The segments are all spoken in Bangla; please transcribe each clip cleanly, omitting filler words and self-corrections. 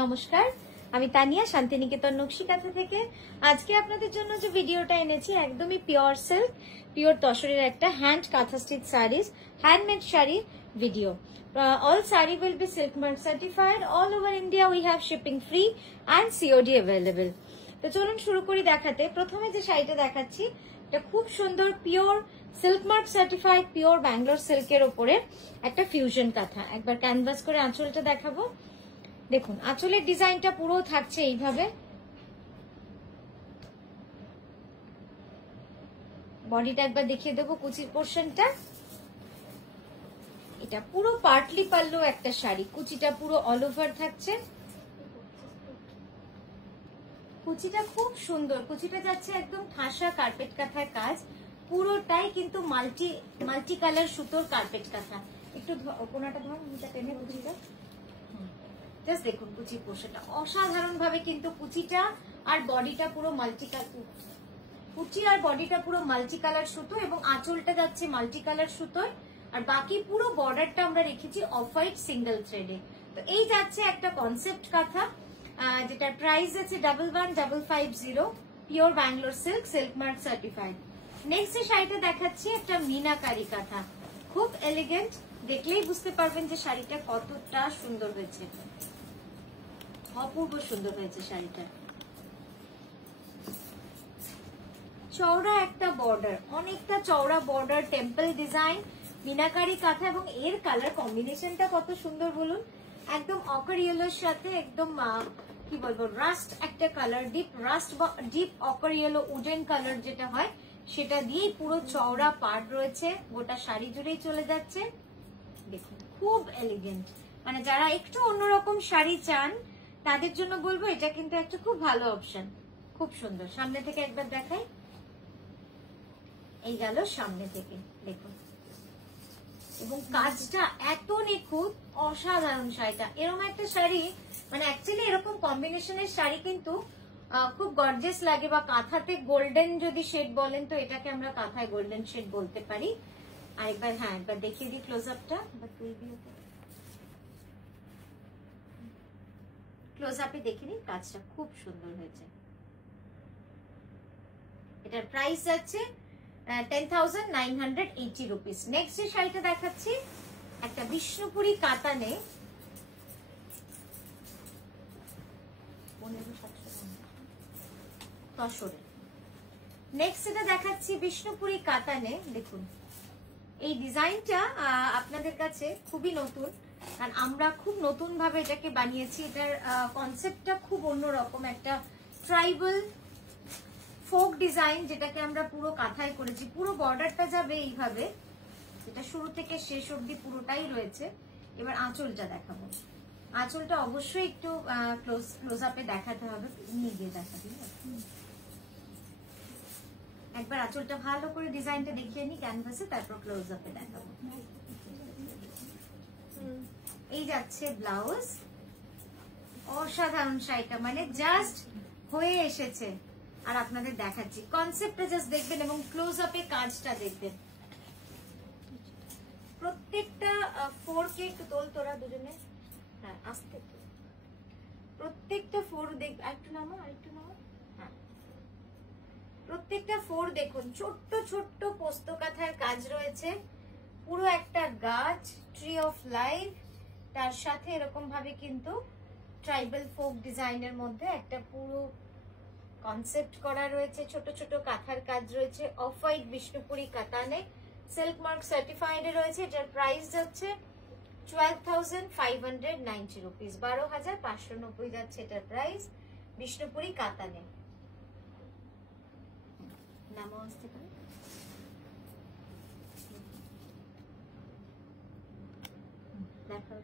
নমস্কার, আমি তানিয়া শান্তিনিকেতন নকশি কাঁথা থেকে। আজকে আপনাদের জন্য যে ভিডিওটা এনেছি একদমই পিওর সিল্ক, পিওর তসরের একটা হ্যান্ড কাঁথা stitch saris, handmade sari video. All saree will be silk mark certified. All over India we have shipping free and COD available. তো চলুন শুরু করি দেখাতে। প্রথমে যে শাড়িটা দেখাচ্ছি এটা খুব সুন্দর pure silk mark certified pure Bangalore সিল্কের উপরে একটা ফিউশন কাঁথা। একবার ক্যানভাস করে আঁচলটা দেখাবো। দেখুন আঁচলের ডিজাইনটা পুরো থাকছে এইভাবে, বডিটা একবার দেখিয়ে দেবো কুচির পোর্শনটা। এটা পুরো পার্টলি পাল্লো একটা শাড়ি, কুচিটা পুরো অল ওভার থাকছে। কুচিটা খুব সুন্দর, কুচিটা যাচ্ছে একদম ঠাসা কার্পেট কাঁথার কাজ, পুরোটাই কিন্তু মাল্টি কালার সুতোর কার্পেট কাঁথা। একটু কোনাটা ধর, টেনে কুচিটা জাস্ট দেখুন কুচির পোর্শনটা অসাধারণ ভাবে কিন্তু কুচিটা আর বডিটা পুরো মাল্টি কালার, কুচি আর বডিটা পুরো মাল্টি কালার সুতো এবং আঁচলটা যাচ্ছে মাল্টি কালার সুতোয়, আর বাকি পুরো বর্ডারটা আমরা রেখেছি অফ হোয়াইট সিঙ্গেল থ্রেডে। তো এই যাচ্ছে একটা কনসেপ্ট কাঁথা, যেটার প্রাইস আছে 11,550, pure Bangalore silk, silk mark certified. Next যে শাড়িটা দেখাচ্ছি একটা মিনাকারি কাঁথা, খুব এলিগেন্ট, দেখলেই বুঝতে পারবেন যে শাড়িটা কতটা সুন্দর হয়েছে, অপূর্ব সুন্দর হয়েছে শাড়িটা। চওড়া একটা বর্ডার, অনেকটা চওড়া বর্ডার, টেম্পল ডিজাইন, মিনাকারি কাঁথা, এবং এর কালার কম্বিনেশনটা কত সুন্দর বলুন। একদম অকার ইয়েলোর সাথে একদম কি বলবো রাস্ট একটা কালার, ডিপ রাস্ট বা ডিপ অকার ইয়েলো উডেন কালার যেটা হয় সেটা দিয়েই পুরো চওড়া পাড় রয়েছে, গোটা শাড়ি জুড়েই চলে যাচ্ছে। দেখুন খুব এলিগেন্ট, মানে যারা একটু অন্যরকম শাড়ি চান তাদের জন্য বলবো এটা কিন্তু একটা খুব ভালো অপশন। খুব সুন্দর, সামনে থেকে একবার দেখাই, এই গেল সামনে থেকে দেখুন, এবং কাজটা এত নিখুঁত, অসাধারণ শাড়িটা। এরকম একটা শাড়ি মানে অ্যাকচুয়ালি এরকম কম্বিনেশনের শাড়ি কিন্তু খুব গর্জিয়াস লাগে, বা কাঁথাতে গোল্ডেন যদি শেড বলেন তো এটাকে আমরা কাঁথায় গোল্ডেন শেড বলতে পারি। আর একবার একবার দেখিয়ে দিই ক্লোজ আপটা, ক্লোজ আপে দেখে নিই, কাজটা খুব সুন্দর হয়েছে। এটার প্রাইস আছে 10,980 রুপিস। নেক্সট যে শাড়িটা দেখাচ্ছি একটা বিষ্ণুপুরি কাতানে, নেক্সট এটা দেখাচ্ছি বিষ্ণুপুরি কাতানে। দেখুন এই ডিজাইনটা আপনাদের কাছে খুবই নতুন, কারণ আমরা খুব নতুন ভাবে এটাকে বানিয়েছি। এটার কনসেপ্টটা খুব অন্যরকম, একটা ট্রাইবাল ফোক ডিজাইন যেটাকে আমরা পুরো কাঁথায় করেছি। পুরো বর্ডারটা যাবে এইভাবে, যেটা শুরু থেকে শেষ অবধি পুরোটাই রয়েছে। এবার আঁচলটা দেখাবো, আঁচলটা অবশ্যই একটু ক্লোজ আপে দেখাতে হবে, নিয়ে গিয়ে দেখাবি। একবার আঁচলটা ভালো করে ডিজাইনটা দেখিয়ে নি ক্যানভাসে, তারপর ক্লোজ আপে দেখাবো। এই যাচ্ছে ব্লাউজ, অসাধারণ শাড়িটা, মানে জাস্ট হয়ে এসেছে। আর আপনাদের দেখাচ্ছি কনসেপ্টটা জাস্ট দেখবেন এবং ক্লোজ আপে কাজটা দেখবেন। প্রত্যেকটা ফোরকে একটু তোল তোরা দুজনে, হ্যাঁ আস্তে, প্রত্যেকটা ফোর দেখ, একটু নামো আর একটু নামো, হ্যাঁ প্রত্যেকটা ফোর দেখুন, ছোট্ট ছোট্ট পোস্ত কাঁথার কাজ রয়েছে, পুরো একটা গাছ, ট্রি অফ লাইফ, তার সাথে এরকম ভাবে কিন্তু ট্রাইবাল ফোক ডিজাইনের মধ্যে একটা পুরো কনসেপ্ট করা রয়েছে, ছোট ছোট কাঁথার কাজ রয়েছে। অফ হোয়াইট বিষ্ণুপুরি কাতানে, সিল্ক মার্ক সার্টিফাইড রয়েছে। এটার প্রাইস যাচ্ছে 12,590 রুপিস, 12,590 যাচ্ছে এটার প্রাইস, বিষ্ণুপুরি কাতানে। নামও আসতে পারে, দেখো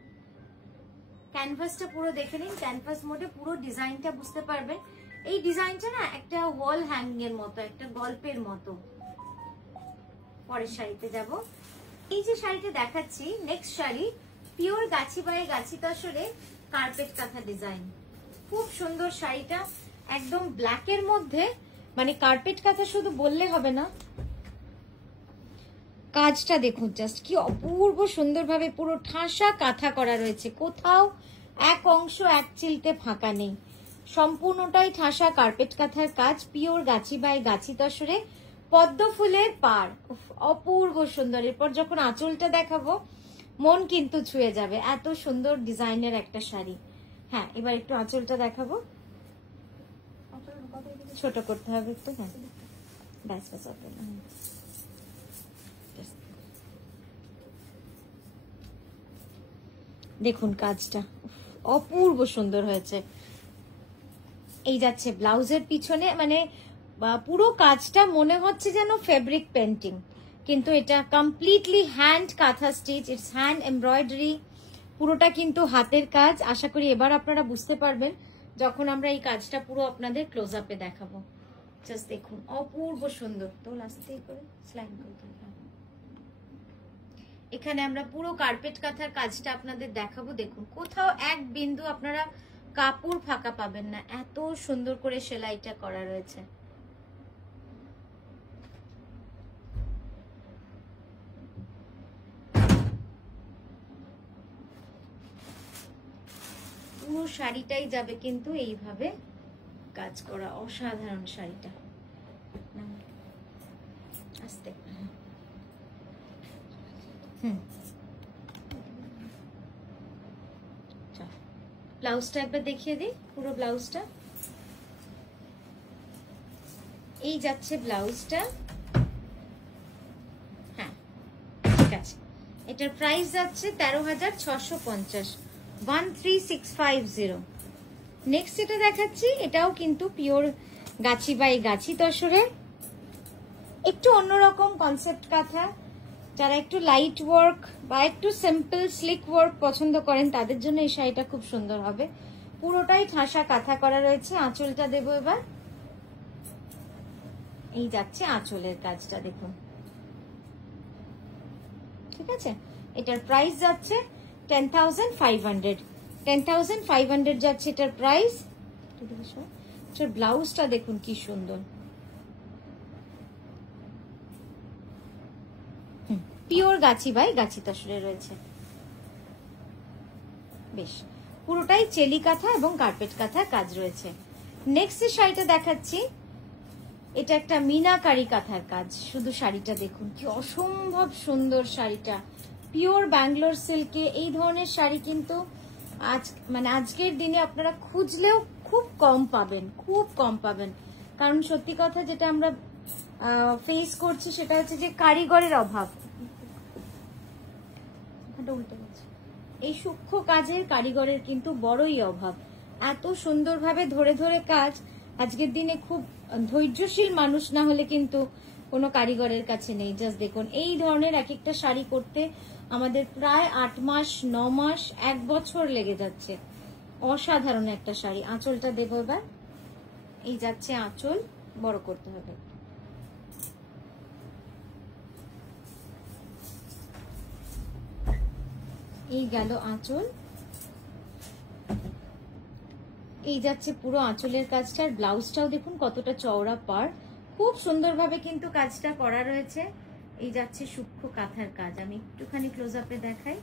ক্যানভাসটা পুরো দেখে নিন, ক্যানভাস মোডে পুরো ডিজাইনটা বুঝতে পারবেন। এই ডিজাইনটা না একটা ওয়াল হ্যাঙ্গিং এর মতো, একটা গল্পের মতো। পরের শাড়িতে যাব, এই যে শাড়িটা দেখাচ্ছি next sari, pure Gachhi by Gachhi তসরে carpet কাঁথা ডিজাইন, খুব সুন্দর শাড়িটা, একদম ব্ল্যাক এর মধ্যে, মানে কার্পেট কাঁথা শুধু বললে হবে না, কাজটা দেখুন জাস্ট কি অপূর্ব সুন্দরভাবে পুরো ঠাসা কাঁথা করা রয়েছে, কোথাও এক অংশ এক চিলতে ফাঁকা নেই, সম্পূর্ণটাই ঠাসা কার্পেট কাঁথার কাজ, পিওর গাছি বাই গাছি তসরে, পদ্ম ফুলের পাড়, অপূর্ব সুন্দর। এরপর যখন আঁচলটা দেখাবো মন কিন্তু ছুঁয়ে যাবে, এত সুন্দর ডিজাইনের একটা শাড়ি। হ্যাঁ, এবার একটু আঁচলটা দেখাবো, ছোট করতে হবে একটু। হ্যাঁ ব্যাস ব্যাস, দেখুন কাজটা অপূর্ব সুন্দর হয়েছে। এই যাচ্ছে ব্লাউজের পিছনে, মানে পুরো কাজটা মনে হচ্ছে যেন ফেব্রিক পেন্টিং, কিন্তু এটা কমপ্লিটলি হ্যান্ড কাঁথা স্টিচ, ইটস হ্যান্ড এমব্রয়ডারি, পুরোটা কিন্তু হাতের কাজ। আশা করি এবার আপনারা বুঝতে পারবেন যখন আমরা এই কাজটা পুরো আপনাদের ক্লোজ আপে দেখাবো। জাস্ট দেখুন অপূর্ব সুন্দর। তো লাস্টে করে স্লাইড করতে হবে। এখানে আমরা পুরো কার্পেট কাঁথার কাজটা আপনাদের দেখাবো। দেখুন কোথাও এক বিন্দু আপনারা কাপড় ফাঁকা পাবেন না, এত সুন্দর করে সেলাইটা করা রয়েছে। পুরো শাড়িটাই যাবে কিন্তু এইভাবে কাজ করা, অসাধারণ শাড়িটা। আস্তে ব্লাউজটা একবার দেখিয়ে দিই, পুরো ব্লাউজটা। এই যাচ্ছে ব্লাউজটা। হ্যাঁ ঠিক আছে, এটার প্রাইস যাচ্ছে 13,650, 13,650। নেক্সট যেটা দেখাচ্ছি এটাও কিন্তু পিওর গাছি বাই গাছি তসরে, একটু অন্যরকম কনসেপ্ট কাঁথা। যারা একটু লাইট ওয়ার্ক বা একটু সিম্পল স্লিক ওয়ার্ক পছন্দ করেন তাদের জন্য এই শাড়িটা খুব সুন্দর হবে। পুরোটাই ঠাসা কাঁথা করা রয়েছে। আঁচলটা দেবো এবার। এই যাচ্ছে আঁচলের কাজটা, দেখুন ঠিক আছে। এটার প্রাইস যাচ্ছে 10,500, 10,500 যাচ্ছে এটার প্রাইস। এটার ব্লাউজটা দেখুন কি সুন্দর, পিওর গাছি বাই গাছি তসরে রয়েছে। বেশ, পুরোটাই চেলি কাঁথা এবং কার্পেট কাঁথা কাজ রয়েছে। নেক্সট যে শাড়িটা দেখাচ্ছি এটা একটা মিনাকারি কাঁথার কাজ। শুধু শাড়িটা দেখুন কি অসম্ভব সুন্দর শাড়িটা, পিওর ব্যাঙ্গালোর সিল্কে। এই ধরনের শাড়ি কিন্তু আজকের দিনে আপনারা খুঁজলেও খুব কম পাবেন, খুব কম পাবেন। কারণ সত্যি কথা যেটা আমরা ফেস করছি সেটা হচ্ছে যে কারিগরের অভাব। এই সূক্ষ্ম কাজের কারিগরের কিন্তু বড়ই অভাব। এত সুন্দরভাবে ধরে ধরে কাজ আজকের দিনে খুব ধৈর্যশীল মানুষ না হলে কিন্তু কোনো কারিগরের কাছে নেই। জাস্ট দেখুন এই ধরনের এক একটা শাড়ি করতে আমাদের প্রায় 8 মাস 9 মাস 1 বছর লেগে যাচ্ছে। অসাধারণ একটা শাড়ি। আঁচলটা দেবো এবার। এই যাচ্ছে আঁচল, বড় করতে হবে। এই গেল আঁচল। এই যাচ্ছে পুরো আঁচলের কাজটা। আর ব্লাউজটাও দেখুন কতটা চওড়া পাড়, খুব সুন্দরভাবে কিন্তু কাজটা করা রয়েছে। এই যাচ্ছে সূক্ষ্ম কাঁথার কাজ। আমি একটুখানি ক্লোজ আপে দেখাই।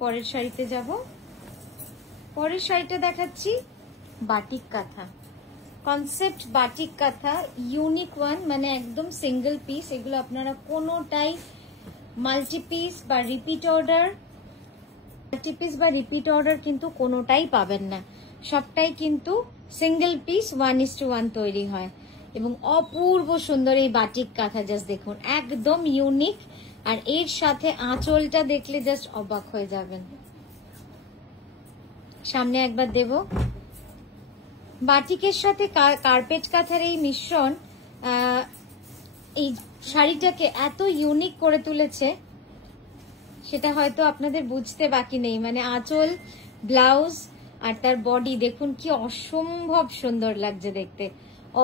পরের শাড়িতে যাব। পরের শাড়িটা দেখাচ্ছি বাটিক কাঁথা, কনসেপ্ট বাটিক কাঁথা, ইউনিক ওয়ান, মানে একদম সিঙ্গেল পিস। এগুলো আপনারা কোনোটাই মাল্টি পিস বা রিপিট অর্ডার কিন্তু কোনোটাই পাবেন না। সবটাই কিন্তু সিঙ্গেল পিস 1:1 তৈরি হয় এবং অপূর্ব সুন্দর এই বাটিক কাঁথা। জাস্ট দেখুন একদম ইউনিক। আর এর সাথে আঁচলটা দেখলে জাস্ট অবাক হয়ে যাবেন। সামনে একবার দেব। বাটিকের সাথে কার্পেট কাঁথার এই মিশ্রণ এই শাড়িটাকে এত ইউনিক করে তুলেছে সেটা হয়তো আপনাদের বুঝতে বাকি নেই। মানে আঁচল, ব্লাউজ আর তার বডি দেখুন কি অসম্ভব সুন্দর লাগছে দেখতে।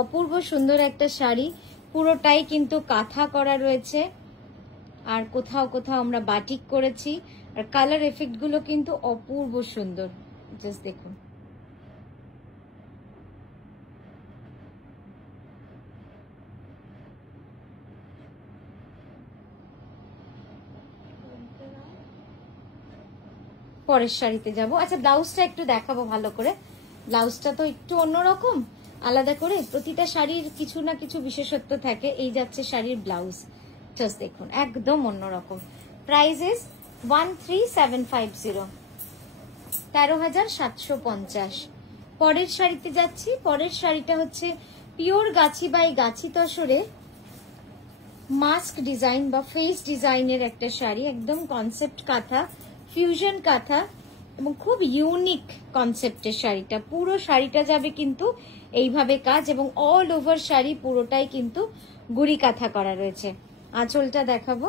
অপূর্ব সুন্দর একটা শাড়ি, পুরোটাই কিন্তু কাঁথা করা রয়েছে। আর কোথাও কোথাও আমরা বাটিক করেছি। আর কালার এফেক্ট গুলো কিন্তু অপূর্ব সুন্দর, জাস্ট দেখুন। পরের শাড়িতে যাব। আচ্ছা, ব্লাউজটা একটু দেখাবো ভালো করে। ব্লাউজটা তো একটু অন্যরকম, আলাদা করে। প্রতিটা শাড়ির কিছু না কিছু বিশেষত্ব থাকে। এই যাচ্ছে শাড়ির ব্লাউজ, জাস্ট দেখুন, একদম অন্যরকম। Price is 13750, 13,750। পরের শাড়িতে যাচ্ছি। পরের শাড়িটা হচ্ছে pure Gachhi by Gachhi তসরে mask design বা ফেস ডিজাইনের একটা শাড়ি, একদম কনসেপ্ট কাঁথা, ফিউশন কাঁথা এবং খুব ইউনিক কনসেপ্টের শাড়িটা। পুরো শাড়িটা যাবে কিন্তু এইভাবে কাজ এবং অল ওভার শাড়ি পুরোটাই কিন্তু গুড়ি কাঁথা করা রয়েছে। আঁচলটা দেখাবো,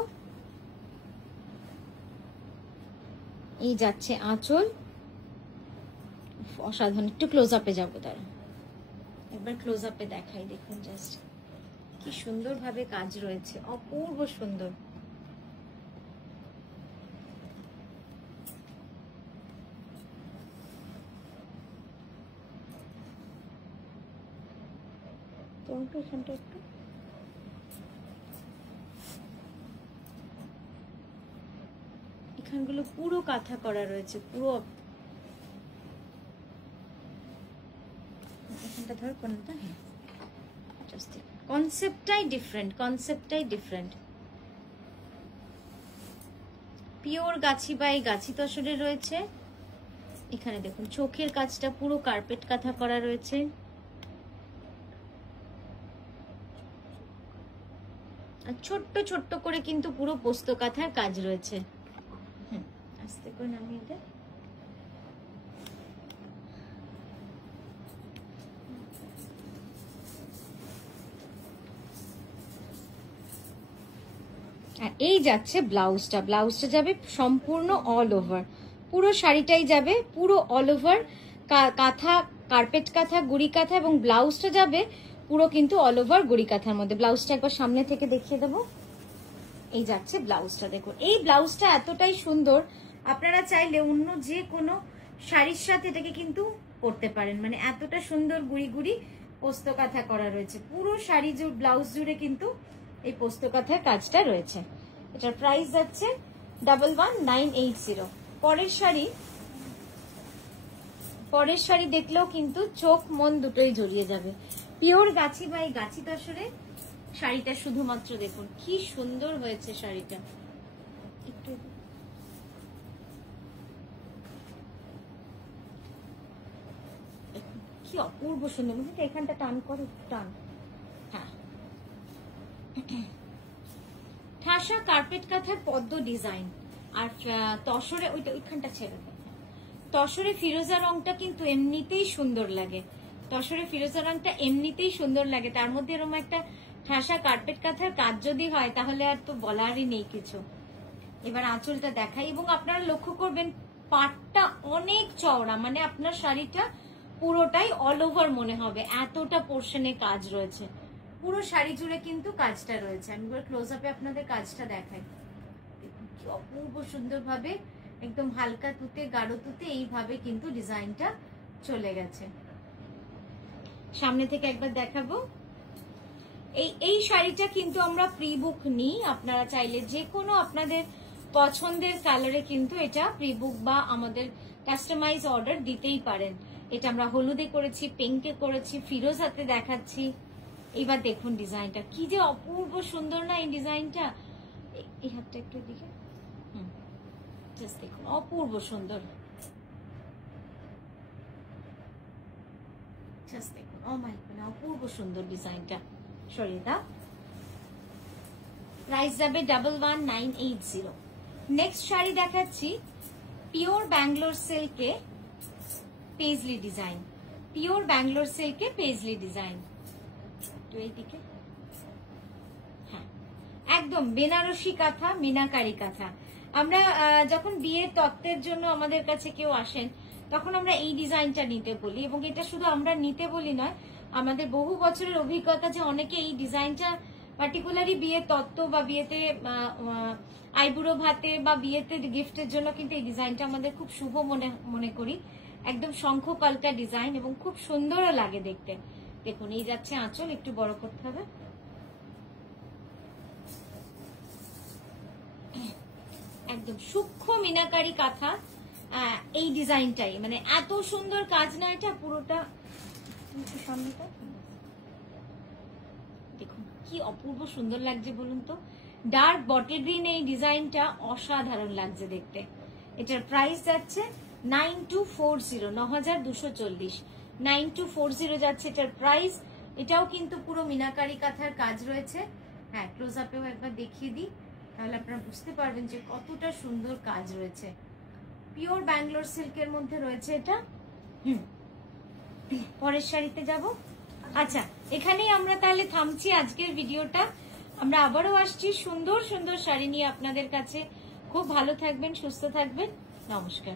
এই যাচ্ছে আঁচল, অসাধারণ। একটু ক্লোজ আপে যাবো, তারা একবার ক্লোজ আপে দেখাই, দেখুন জাস্ট কি সুন্দর ভাবে কাজ রয়েছে, অপূর্ব সুন্দর। এখানগুলো পুরো কাঁথা করা রয়েছে, পুরো। এখানটা ধর কোনটা, হ্যাঁ, কনসেপ্টটাই different, কনসেপ্টটাই different. Pure Gachhi by গাছি তসরে রয়েছে। এখানে দেখুন চোখের কাজটা পুরো কার্পেট কাঁথা করা রয়েছে। আর ছোট্ট ছোট্ট করে কিন্তু পুরো পোস্ত কাঁথার কাজ রয়েছে। আস্তে করে নামিয়ে দে। আর এই যাচ্ছে ব্লাউজটা। ব্লাউজটা যাবে সম্পূর্ণ অল ওভার, পুরো শাড়িটাই যাবে পুরো অল ওভার কাঁথা, কার্পেট কাঁথা, গুড়ি কাঁথা, এবং ব্লাউজটা যাবে পুরো কিন্তু অল ওভার গুড়ি কাঁথার মধ্যে। ব্লাউজটা একবার সামনে থেকে দেখিয়ে দেবো। এই যাচ্ছে ব্লাউজটা, দেখুন। এই ব্লাউজটা এতটাই সুন্দর, আপনারা চাইলে অন্য যে কোনো শাড়ির সাথে এটাকে কিন্তু পরতে পারেন। মানে এতটা সুন্দর গুড়ি গুড়ি পোস্ত কাঁথা করা রয়েছে পুরো শাড়ি জুড়ে, ব্লাউজ জুড়ে কিন্তু এই পোস্ত কাঁথার কাজটা রয়েছে। এটার প্রাইস যাচ্ছে 11980। পরের শাড়ি দেখলেও কিন্তু চোখ মন দুটোই জড়িয়ে যাবে। পিওর গাছি বাই গাছি তসরে শাড়িটা শুধুমাত্র দেখুন কি সুন্দর হয়েছে শাড়িটা। একটু কি অপূর্ব সুন্দর, বুঝলি? এখানটা টান করে, টান। হ্যাঁ, ঠাসা কার্পেট কাঁথার পদ্ম ডিজাইন। আর তসরে ওইখানটা ছেড়ে দেয়। তসরে ফিরোজা রংটা কিন্তু এমনিতেই সুন্দর লাগে, তসরে ফিরোজা রংটা এমনিতেই সুন্দর লাগে। তার মধ্যে এরকম একটা ঠাসা কার্পেট কাঁথার কাজ যদি হয় তাহলে আর তো বলারই নেই কিছু। এবার আঁচলটা দেখাই, এবং আপনারা লক্ষ্য করবেন পাটটা অনেক চওড়া, মানে আপনার শাড়িটা পুরোটাই অল ওভার মনে হবে, এতটা পোর্শনে কাজ রয়েছে। পুরো শাড়ি জুড়ে কিন্তু কাজটা রয়েছে। আমি এবার ক্লোজ আপে আপনাদের কাজটা দেখাই, কি অপূর্ব সুন্দর ভাবে একদম হালকা তুতে গাঢ় তুতে এইভাবে কিন্তু ডিজাইনটা চলে গেছে। সামনে থেকে একবার দেখাবো। এই শাড়িটা কিন্তু আমরা প্রি বুক নিই, আপনারা চাইলে যে কোনো আপনাদের পছন্দের কালারে কিন্তু এটা প্রি বুক বা আমাদের কাস্টমাইজ অর্ডার দিতেই পারেন। এটা আমরা হলুদে করেছি, পিঙ্কে করেছি, ফিরোজাতে দেখাচ্ছি। এবার দেখুন ডিজাইনটা কি যে অপূর্ব সুন্দর না, এই ডিজাইনটা। এই হাতটা একটু দিকে, জাস্ট দেখুন অপূর্ব সুন্দর, জাস্ট দেখুন। ও মাই গড, অপূর্ব সুন্দর ডিজাইনটা। সরিয়ে দাও। প্রাইস যাবে 11980। নেক্সট শাড়ি দেখাচ্ছি পিওর ব্যাঙ্গালোর সিল্কে পেজলি ডিজাইন, পিওর ব্যাঙ্গালোর সিল্কে পেজলি ডিজাইন। তো এইদিকে, হ্যাঁ, একদম বেনারসি কাঁথা, মিনাকারি কাঁথা। আমরা যখন বিয়ের তত্ত্বের জন্য আমাদের কাছে কেউ আসেন তখন আমরা এই ডিজাইনটা নিতে বলি, এবং এটা শুধু আমরা নিতে বলি নয়, আমাদের বহু বছরের অভিজ্ঞতা যে অনেকে এই ডিজাইনটা পার্টিকুলারলি বিয়ে তত্ত্ব বা বিয়েতে আইবুড়ো ভাতে বা বিয়েতে গিফটের জন্য কিন্তু এই ডিজাইনটা আমাদের খুব শুভ মনে করি। একদম শঙ্খ কলকা ডিজাইন এবং খুব সুন্দরও লাগে দেখতে। দেখুন এই যাচ্ছে আঁচল, একটু বড় করতে হবে। একদম সূক্ষ্ম মিনাকারি কাঁথা এই ডিজাইনটাই, মানে এত সুন্দর কাজ না এটা পুরোটা। দেখুন কি অপূর্ব সুন্দর লাগছে বলুন তো, ডার্ক বটল গ্রিন এই ডিজাইনটা অসাধারণ লাগছে দেখতে। এটার প্রাইস যাচ্ছে 9240, 9240, 9240 যাচ্ছে এটার প্রাইস। এটাও কিন্তু পুরো মিনাকারি কাঁথার কাজ রয়েছে। হ্যাঁ, ক্লোজ আপেও একবার দেখিয়ে দিই, তাহলে আপনারা বুঝতে পারবেন যে কতটা সুন্দর কাজ রয়েছে। পিওর ব্যাঙ্গালোর সিল্কের মধ্যে রয়েছে এটা। পরের শাড়িতে যাব। আচ্ছা, এখানেই আমরা তাহলে থামছি আজকের ভিডিওটা। আমরা আবারও আসছি সুন্দর সুন্দর শাড়ি নিয়ে আপনাদের কাছে। খুব ভালো থাকবেন, সুস্থ থাকবেন, নমস্কার।